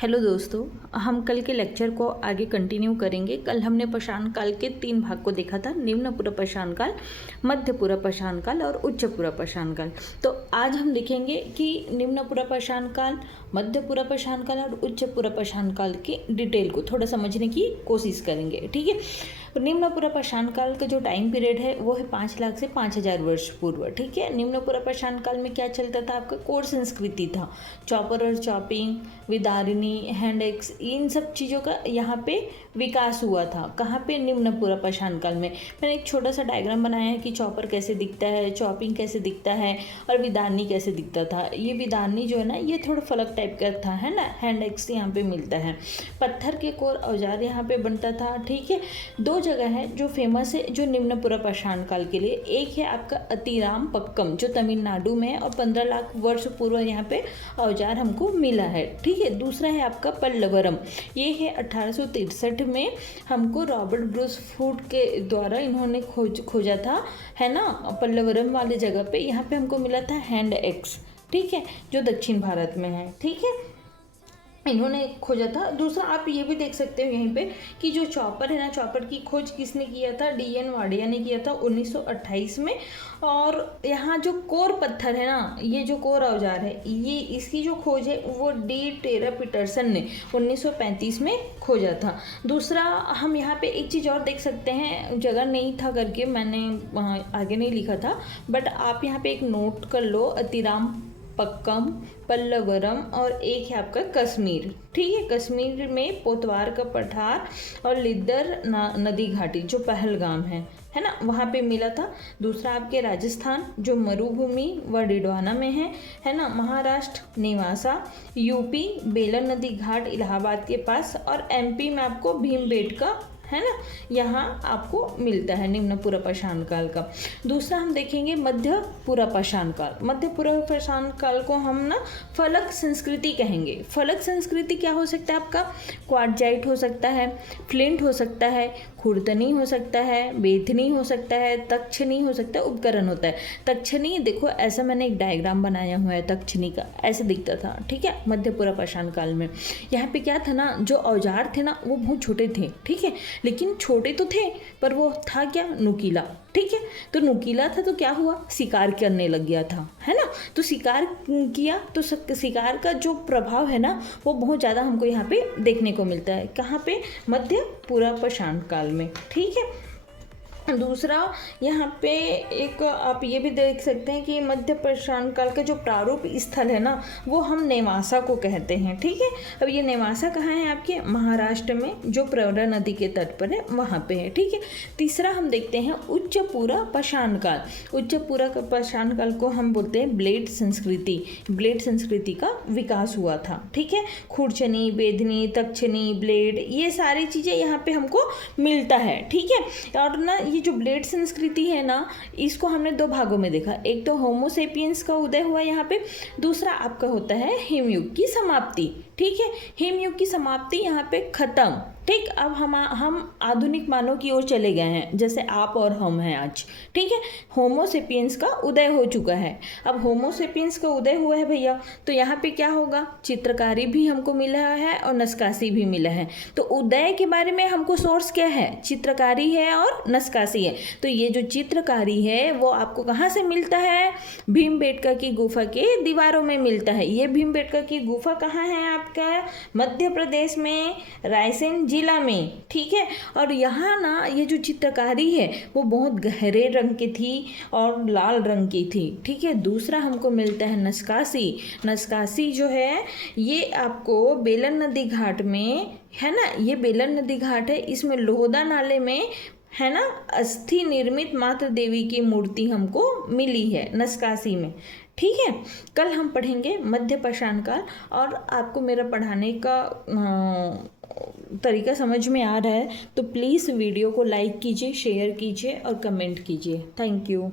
Hello दोस्तों, हम कल के लेक्चर को आगे कंटिन्यू करेंगे। कल हमने पाषाण काल के 3 भाग को देखा था, निम्न पूर्व पाषाण काल, मध्य पूर्व पाषाण काल और उच्च पूर्व पाषाण काल। तो आज हम देखेंगे कि निम्न पूर्व पाषाण काल, मध्य पूर्व पाषाण काल और उच्च पूर्व पाषाण काल की डिटेल को थोड़ा समझने की कोशिश करेंगे। ठीक है, तो निम्न पूर्व पाषाण काल का जो टाइम पीरियड है वो है 5 लाख से 5000 वर्ष पूर्व। ठीक है, निम्न पूर्व पाषाण काल में क्या चलता था? आपका कोर संस्कृति था, चॉपर और चॉपिंग, विदारिणी, हैंड एक्स, इन सब चीज़ों का यहाँ पे विकास हुआ था। कहाँ पे? निम्न पूर्व पाषाण काल में। मैंने एक छोटा सा डायग्राम बनाया है कि चॉपर कैसे दिखता है, चॉपिंग कैसे दिखता है और विदारनी कैसे दिखता था। ये विदारनी जो है ना, ये थोड़ा फलक टाइप का था, है ना। हैंड एक्स यहाँ पे मिलता है, पत्थर के कोर औजार यहाँ पे बनता था। ठीक है, 2 जगह है जो फेमस है जो निम्न पूर्व पाषाण काल के लिए। एक है आपका अतिराम पक्कम जो तमिलनाडु में है और 15 लाख वर्ष पूर्व यहाँ पे औजार हमको मिला है। ठीक है, दूसरा है आपका पल्लवरम, ये है 1863 में हमको रॉबर्ट ब्रूस फूड के द्वारा इन्होंने खोजा था, है ना। पल्लवरम वाले जगह पे यहाँ पे हमको मिला था हैंड एक्स, ठीक है, जो दक्षिण भारत में है। ठीक है, इन्होंने खोजा था। दूसरा आप ये भी देख सकते हो यहीं पे कि जो चॉपर है ना, चॉपर की खोज किसने किया था? डीएन वाडिया ने किया था 1928 में। और यहाँ जो कोर पत्थर है ना, ये जो कोर औजार है, ये इसकी जो खोज है वो डी टेरा पीटरसन ने 1935 में खोजा था। दूसरा हम यहाँ पे एक चीज़ और देख सकते हैं, जगह नहीं था करके मैंने आगे नहीं लिखा था, बट आप यहाँ पे एक नोट कर लो, अतिराम पक्कम, पल्लवरम और एक है आपका कश्मीर। ठीक है, कश्मीर में पोतवार का पठार और लिद्दर नदी घाटी जो पहलगाम है ना, वहाँ पे मिला था। दूसरा आपके राजस्थान जो मरुभूमि व डिडवाना में है ना। महाराष्ट्र नेवासा, यूपी बेलन नदी घाट इलाहाबाद के पास और एमपी में आपको भीमबेटका, है ना, यहाँ आपको मिलता है निम्न पूर्व पाषाण काल का। दूसरा हम देखेंगे मध्य पूर्व पाषाण काल। मध्य पूर्व पाषाण काल को हम ना फलक संस्कृति कहेंगे। फलक संस्कृति क्या हो सकता है आपका? क्वार्टजाइट हो सकता है, फ्लिंट हो सकता है, खुरदनी हो सकता है, बेथनी हो सकता है, तक्षनी हो सकता है, उपकरण होता है। तक्षनी देखो, ऐसा मैंने एक डायग्राम बनाया हुआ है तक्षनी का, ऐसा दिखता था। ठीक है, मध्य पूर्व पाषाण काल में यहाँ पे क्या था ना, जो औजार थे ना वो बहुत छोटे थे। ठीक है, लेकिन छोटे तो थे पर वो था क्या? नुकीला। ठीक है, तो नुकीला था तो क्या हुआ? शिकार करने लग गया था, है ना। तो शिकार किया तो शिकार का जो प्रभाव है ना वो बहुत ज़्यादा हमको यहाँ पे देखने को मिलता है। कहाँ पे? मध्य पूर्व पाषाण काल में। ठीक है, दूसरा यहाँ पे एक आप ये भी देख सकते हैं कि मध्य पाषाण काल का जो प्रारूप स्थल है ना वो हम नेवासा को कहते हैं। ठीक है, अब ये नेवासा कहाँ है? आपके महाराष्ट्र में, जो प्रवरा नदी के तट पर है वहाँ पे है। ठीक है, तीसरा हम देखते हैं उच्च पूर्व पाषाण काल। उच्च पूर्व पाषाण काल को हम बोलते हैं ब्लेड संस्कृति। ब्लेड संस्कृति का विकास हुआ था। ठीक है, खुरचनी, बेधनी, तक्षनी, ब्लेड, ये सारी चीज़ें यहाँ पे हमको मिलता है। ठीक है, और ना ये जो ब्लेड संस्कृति है ना, इसको हमने 2 भागों में देखा। एक तो होमोसेपियंस का उदय हुआ यहाँ पे, दूसरा आपका होता है हिमयुग की समाप्ति। ठीक है, हिमयुग की समाप्ति यहाँ पे खत्म। ठीक, अब हम आधुनिक मानव की ओर चले गए हैं, जैसे आप और हम हैं आज। ठीक है, होमोसेपियंस का उदय हो चुका है। अब होमोसेपियंस का उदय हुआ है भैया, तो यहाँ पे क्या होगा? चित्रकारी भी हमको मिला है और नक्काशी भी मिला है। तो उदय के बारे में हमको सोर्स क्या है? चित्रकारी है और नक्काशी है। तो ये जो चित्रकारी है वो आपको कहाँ से मिलता है? भीमबेटका की गुफा के दीवारों में मिलता है। ये भीमबेटका की गुफा कहाँ है? आपका मध्य प्रदेश में, रायसेन जिला में। ठीक है, और यहाँ ना ये जो चित्रकारी है वो बहुत गहरे रंग की थी और लाल रंग की थी। ठीक है, दूसरा हमको मिलता है नक्काशी। नक्काशी जो है ये आपको बेलन नदी घाट में, है ना, ये बेलन नदी घाट है, इसमें लोहदा नाले में, है ना, अस्थि निर्मित मातृ देवी की मूर्ति हमको मिली है नक्काशी में। ठीक है, कल हम पढ़ेंगे मध्य पाषाण काल। और आपको मेरा पढ़ाने का तरीका समझ में आ रहा है तो प्लीज़ वीडियो को लाइक कीजिए, शेयर कीजिए और कमेंट कीजिए। Thank you.